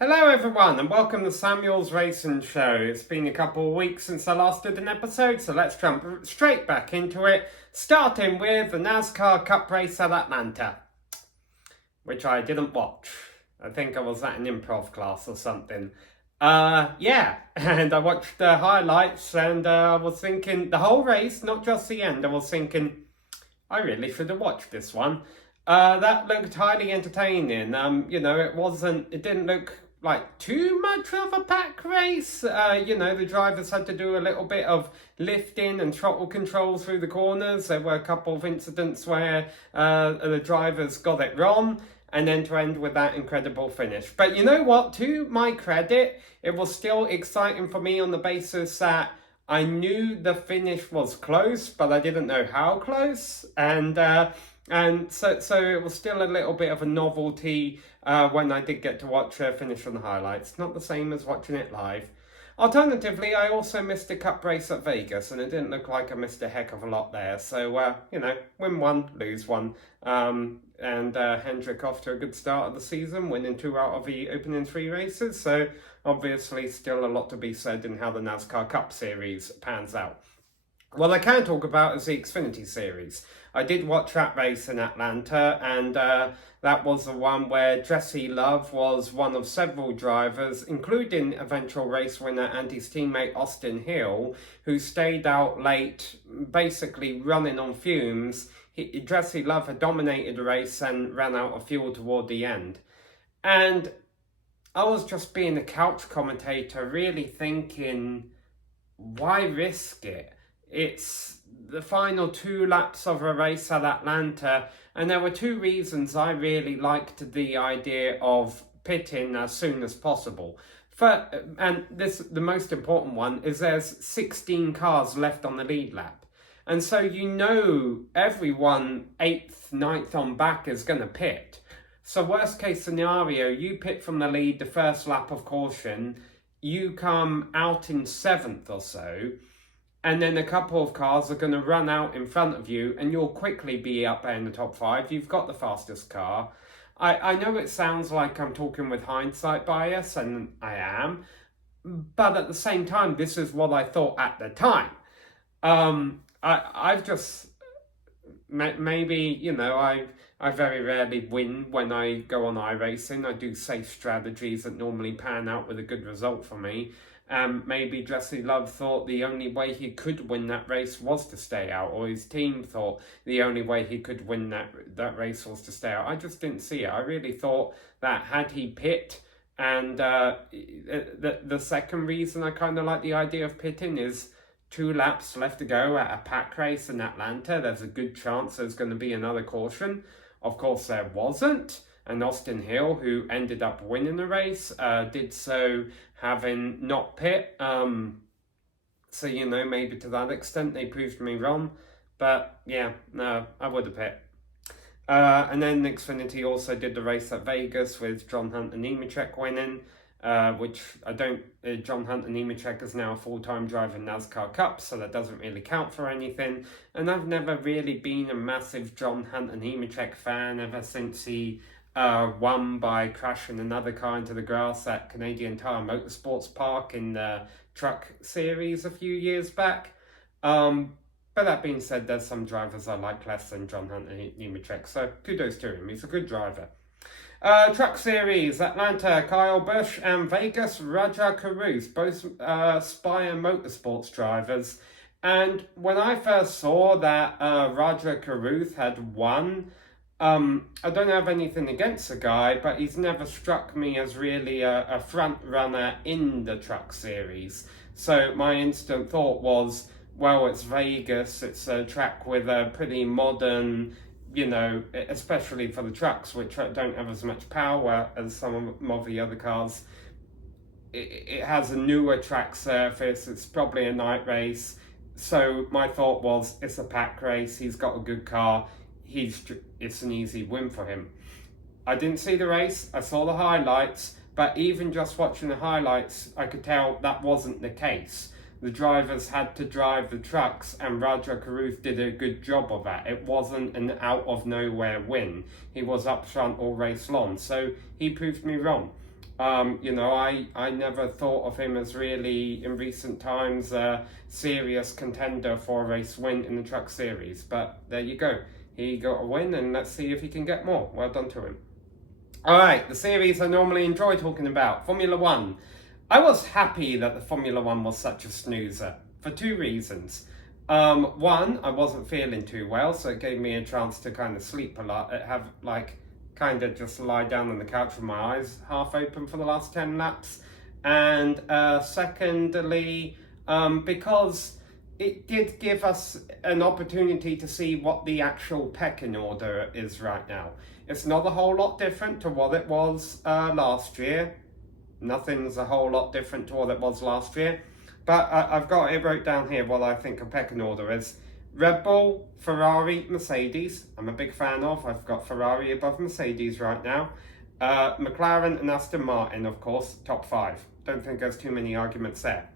Hello everyone and welcome to Samuel's Racing Show. It's been a couple of weeks since I last did an episode, so let's jump straight back into it, starting with the NASCAR Cup race at Atlanta, which I didn't watch. I think I was at an improv class or something. And I watched the highlights and I was thinking, the whole race, not just the end, I was thinking, I really should have watched this one. That looked highly entertaining. It didn't look like too much of a pack race. The drivers had to do a little bit of lifting and throttle control through the corners. There were a couple of incidents where the drivers got it wrong, and then to end with that incredible finish. But you know what? To my credit, it was still exciting for me on the basis that I knew the finish was close, but I didn't know how close. And so it was still a little bit of a novelty when I did get to watch a finish on the highlights. Not the same as watching it live. Alternatively, I also missed a cup race at Vegas, and it didn't look like I missed a heck of a lot there. So, win one, lose one. Hendrick off to a good start of the season, winning 2 out of the opening 3 races. So, obviously, still a lot to be said in how the NASCAR Cup Series pans out. What I can talk about is the Xfinity Series. I did watch that race in Atlanta, and that was the one where Jesse Love was one of several drivers, including eventual race winner and his teammate Austin Hill, who stayed out late, basically running on fumes. Jesse Love had dominated the race and ran out of fuel toward the end. And I was just being a couch commentator, really thinking, why risk it? It's the final 2 laps of a race at Atlanta, and there were 2 reasons I really liked the idea of pitting as soon as possible. The most important one is there's 16 cars left on the lead lap. And so everyone 8th, 9th on back is going to pit. So worst case scenario, you pit from the lead the first lap of caution, you come out in 7th or so, and then a couple of cars are going to run out in front of you and you'll quickly be up there in the top 5. You've got the fastest car. I know it sounds like I'm talking with hindsight bias, and I am, but at the same time, this is what I thought at the time. I've just, maybe, I very rarely win when I go on iRacing. I do safe strategies that normally pan out with a good result for me. Maybe Jesse Love thought the only way he could win that race was to stay out, or his team thought the only way he could win that race was to stay out. I just didn't see it. I really thought that had he pit, and the second reason I kind of like the idea of pitting is 2 laps left to go at a pack race in Atlanta. There's a good chance there's going to be another caution. Of course, there wasn't. And Austin Hill, who ended up winning the race, did so having not pit. So, maybe to that extent they proved me wrong. But, yeah, no, I would have pit. And then Xfinity also did the race at Vegas with John Hunter Nemechek winning, which John Hunter Nemechek is now a full-time driver in NASCAR Cup, so that doesn't really count for anything. And I've never really been a massive John Hunter Nemechek fan ever since he won by crashing another car into the grass at Canadian Tire Motorsports Park in the Truck Series a few years back. But that being said, there's some drivers I like less than John Hunter Nemechek, so kudos to him. He's a good driver. Truck Series, Atlanta, Kyle Busch, and Vegas, Rajah Caruth, both Spire Motorsports drivers. And when I first saw that Rajah Caruth had won, I don't have anything against the guy, but he's never struck me as really a front runner in the Truck Series. So my instant thought was, well, it's Vegas, it's a track with a pretty modern, especially for the trucks, which don't have as much power as some of the other cars. It has a newer track surface, it's probably a night race. So my thought was, it's a pack race, he's got a good car, it's an easy win for him. I didn't see the race, I saw the highlights, but even just watching the highlights, I could tell that wasn't the case. The drivers had to drive the trucks, and Rajah Caruth did a good job of that. It wasn't an out-of-nowhere win. He was up front all race long, so he proved me wrong. I never thought of him as really, in recent times, a serious contender for a race win in the Truck Series. But there you go. He got a win, and let's see if he can get more. Well done to him. All right, the series I normally enjoy talking about, Formula One. I was happy that the Formula One was such a snoozer for two reasons. One, I wasn't feeling too well, so it gave me a chance to kind of sleep a lot, kind of just lie down on the couch with my eyes half open for the last 10 laps. And secondly, because it did give us an opportunity to see what the actual pecking order is right now. It's not a whole lot different to what it was last year. Nothing's a whole lot different to what it was last year. But I've got it wrote down here what I think a pecking order is. Red Bull, Ferrari, Mercedes, I'm a big fan of. I've got Ferrari above Mercedes right now. McLaren and Aston Martin, of course, top 5. Don't think there's too many arguments there.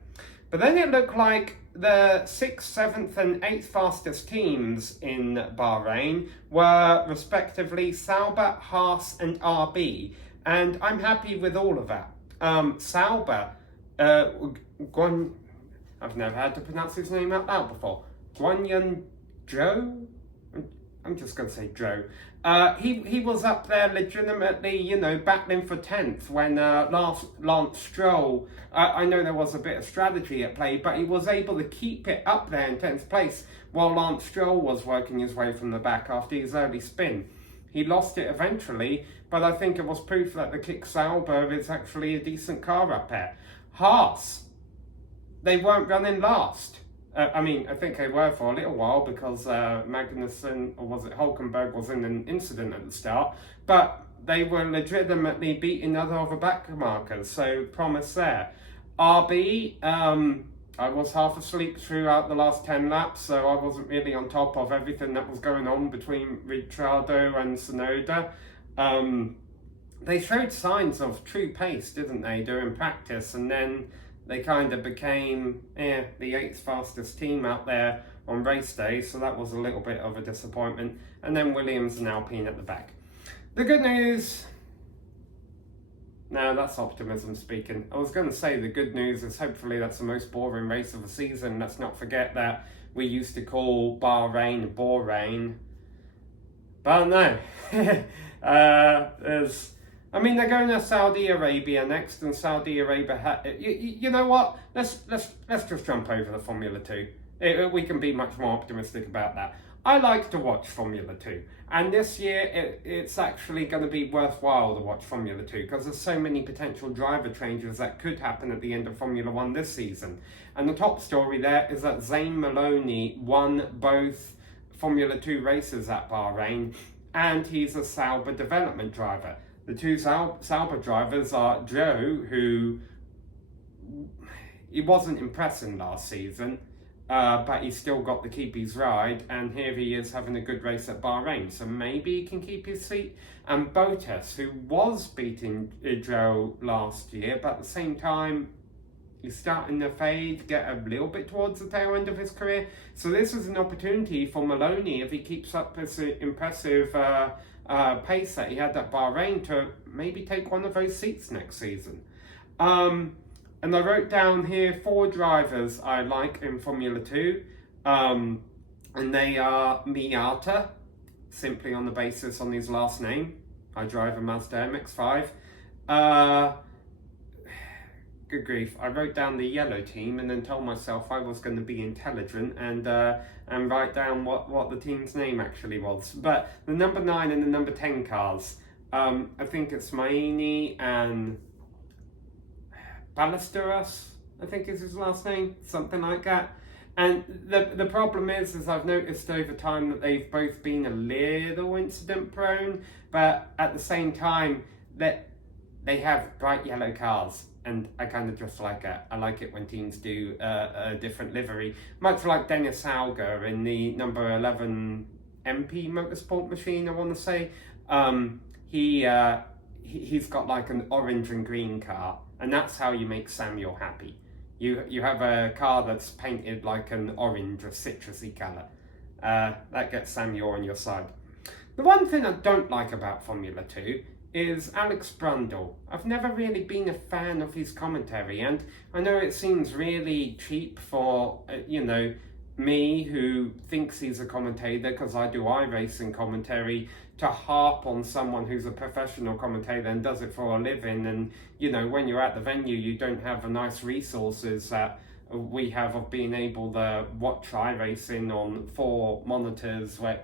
But then it looked like the 6th, 7th and 8th fastest teams in Boh-rain were respectively Sauber, Haas and RB. And I'm happy with all of that. Sauber, I've never had to pronounce his name out loud before. Guanyan Zhou? I'm just going to say Joe. He was up there legitimately, battling for 10th when Lance Stroll, I know there was a bit of strategy at play, but he was able to keep it up there in 10th place while Lance Stroll was working his way from the back after his early spin. He lost it eventually, but I think it was proof that the Kick Sauber is actually a decent car up there. Haas, they weren't running last. I think they were for a little while because Magnussen, or was it Hulkenberg, was in an incident at the start. But they were legitimately beating other back markers, so promise there. RB, I was half asleep throughout the last 10 laps, so I wasn't really on top of everything that was going on between Ricciardo and Tsunoda. They showed signs of true pace, didn't they, during practice, and then they kind of became the 8th fastest team out there on race day, so that was a little bit of a disappointment. And then Williams and Alpine at the back. The good news... No, that's optimism speaking. I was going to say the good news is hopefully that's the most boring race of the season. Let's not forget that we used to call Boh-rain Boh-rain. But no. They're going to Saudi Arabia next, and Saudi Arabia. You know what? Let's just jump over the Formula 2. We can be much more optimistic about that. I like to watch Formula 2, and this year it's actually going to be worthwhile to watch Formula 2 because there's so many potential driver changes that could happen at the end of Formula 1 this season. And the top story there is that Zane Maloney won both Formula 2 races at Boh-rain, and he's a Sauber development driver. The two Sauber drivers are Joe, who he wasn't impressing last season, but he still got to keep his ride, and here he is having a good race at Boh-rain, so maybe he can keep his seat. And Bottas, who was beating Joe last year, but at the same time, he's starting to fade, get a little bit towards the tail end of his career. So this is an opportunity for Maloney, if he keeps up this impressive pace that he had at Boh-rain, to maybe take one of those seats next season. And I wrote down here 4 drivers I like in Formula 2, and they are Miata, simply on the basis on his last name. I drive a Mazda MX-5. Good grief, I wrote down the yellow team and then told myself I was going to be intelligent and write down what the team's name actually was. But the number 9 and the number 10 cars, I think it's Maini and Ballesteros, I think is his last name, something like that. And the problem is I've noticed over time that they've both been a little incident prone, but at the same time that they have bright yellow cars, and I kind of just like it. I like it when teams do a different livery, much like Dennis Alger in the number 11 MP Motorsport machine, I want to say. He's got like an orange and green car, and that's how you make Samuel happy. You have a car that's painted like an orange or citrusy colour. That gets Samuel on your side. The one thing I don't like about Formula 2 is Alex Brundle. I've never really been a fan of his commentary, and I know it seems really cheap for, me who thinks he's a commentator because I do iRacing commentary to harp on someone who's a professional commentator and does it for a living. And, when you're at the venue, you don't have the nice resources that we have of being able to watch iRacing on 4 monitors where,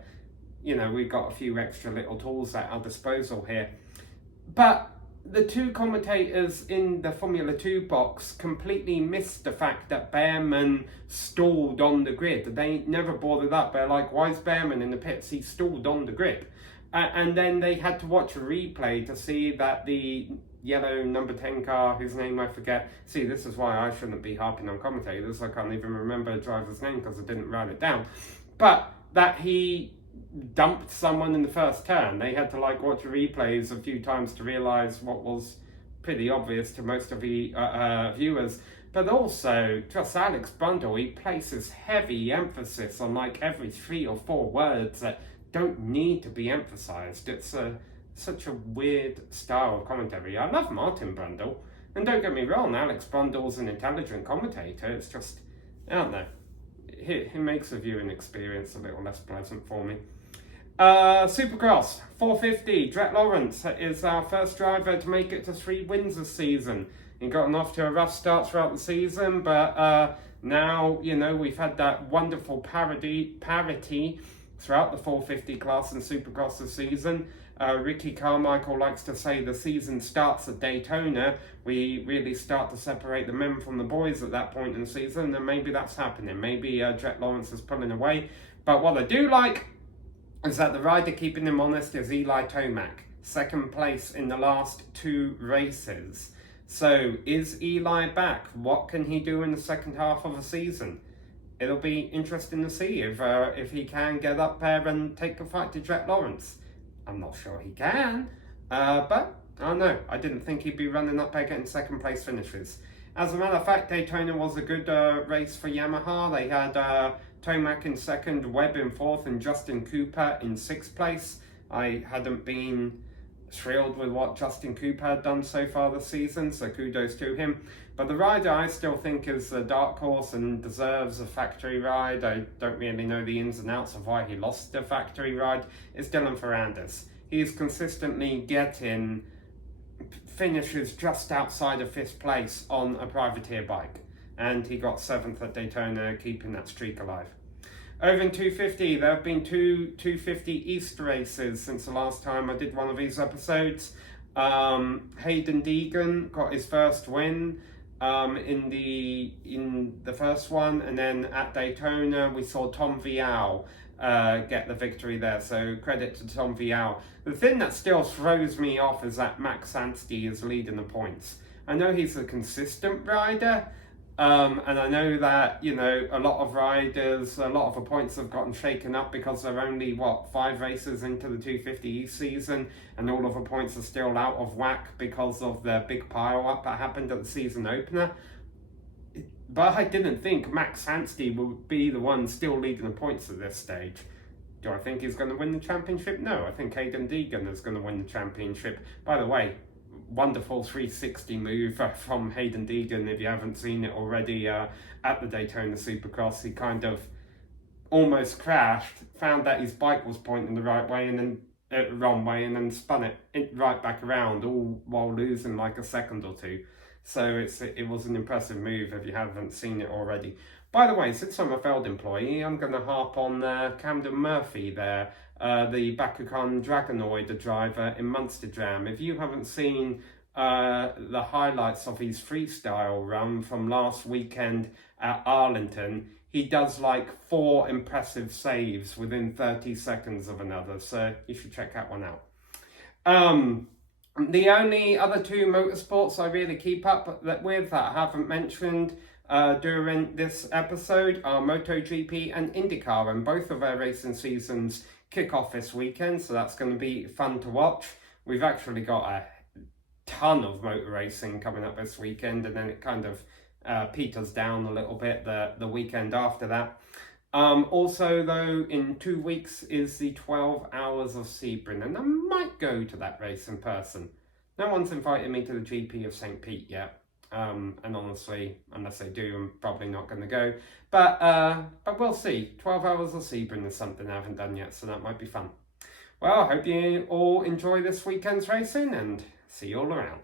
we've got a few extra little tools at our disposal here. But the 2 commentators in the Formula 2 box completely missed the fact that Behrman stalled on the grid. They never brought it up. They're like, why is Behrman in the pits? He stalled on the grid. And then they had to watch a replay to see that the yellow number 10 car, whose name I forget. See, this is why I shouldn't be harping on commentators. I can't even remember the driver's name because I didn't write it down. But that he dumped someone in the first turn. They had to watch replays a few times to realise what was pretty obvious to most of the viewers. But also, just Alex Brundle, he places heavy emphasis on every 3 or 4 words that don't need to be emphasised. It's such a weird style of commentary. I love Martin Brundle, and don't get me wrong, Alex Brundle's an intelligent commentator. It's just, I don't know, he makes the viewing experience a little less pleasant for me. Supercross 450. Brett Lawrence is our first driver to make it to 3 wins this season. He gotten off to a rough start throughout the season, but now we've had that wonderful parity throughout the 450 class in Supercross this season. Ricky Carmichael likes to say the season starts at Daytona. We really start to separate the men from the boys at that point in the season, and maybe that's happening. Maybe Brett Lawrence is pulling away. But what I do like is that the rider keeping him honest is Eli Tomac, 2nd place in the last 2 races. So is Eli back? What can he do in the second half of the season? It'll be interesting to see if he can get up there and take a fight to Brett Lawrence. I'm not sure he can, but I don't know. I didn't think he'd be running up there getting 2nd place finishes. As a matter of fact, Daytona was a good race for Yamaha. They had Tomac in 2nd, Webb in 4th, and Justin Cooper in 6th place. I hadn't been thrilled with what Justin Cooper had done so far this season, so kudos to him. But the rider I still think is a dark horse and deserves a factory ride. I don't really know the ins and outs of why he lost the factory ride. It's Dylan Ferrandis. He's consistently getting finishes just outside of 5th place on a privateer bike. And he got 7th at Daytona, keeping that streak alive. Over in 250, there have been 2 250 East races since the last time I did one of these episodes. Hayden Deegan got his first win in the first one, and then at Daytona we saw Tom Vial get the victory there, so credit to Tom Vial. The thing that still throws me off is that Max Anstie is leading the points. I know he's a consistent rider, and I know that, a lot of riders, a lot of the points have gotten shaken up because they're only, 5 races into the 250 season, and all of the points are still out of whack because of the big pile-up that happened at the season opener. But I didn't think Max Anstie would be the one still leading the points at this stage. Do I think he's going to win the championship? No, I think Hayden Deegan is going to win the championship. By the way, wonderful 360 move from Hayden Deegan, if you haven't seen it already, at the Daytona Supercross. He kind of almost crashed, found that his bike was pointing the right way and then wrong way, and then spun it right back around, all while losing a second or 2. So it was an impressive move if you haven't seen it already. By the way, since I'm a Feld employee, I'm going to harp on Camden Murphy there, the Bakugan Dragonoid driver in Munster Jam. If you haven't seen the highlights of his freestyle run from last weekend at Arlington, he does 4 impressive saves within 30 seconds of another, so you should check that one out. The only other 2 motorsports I really keep up with that I haven't mentioned during this episode are MotoGP and IndyCar, and both of their racing seasons kick off this weekend, so that's going to be fun to watch. We've actually got a ton of motor racing coming up this weekend, and then it kind of peters down a little bit the weekend after that. Also, though, in 2 weeks is the 12 Hours of Sebring, and I might go to that race in person. No one's invited me to the GP of St. Pete yet, and honestly, unless they do, I'm probably not going to go. But we'll see. 12 Hours of Sebring is something I haven't done yet, so that might be fun. Well, I hope you all enjoy this weekend's racing, and see you all around.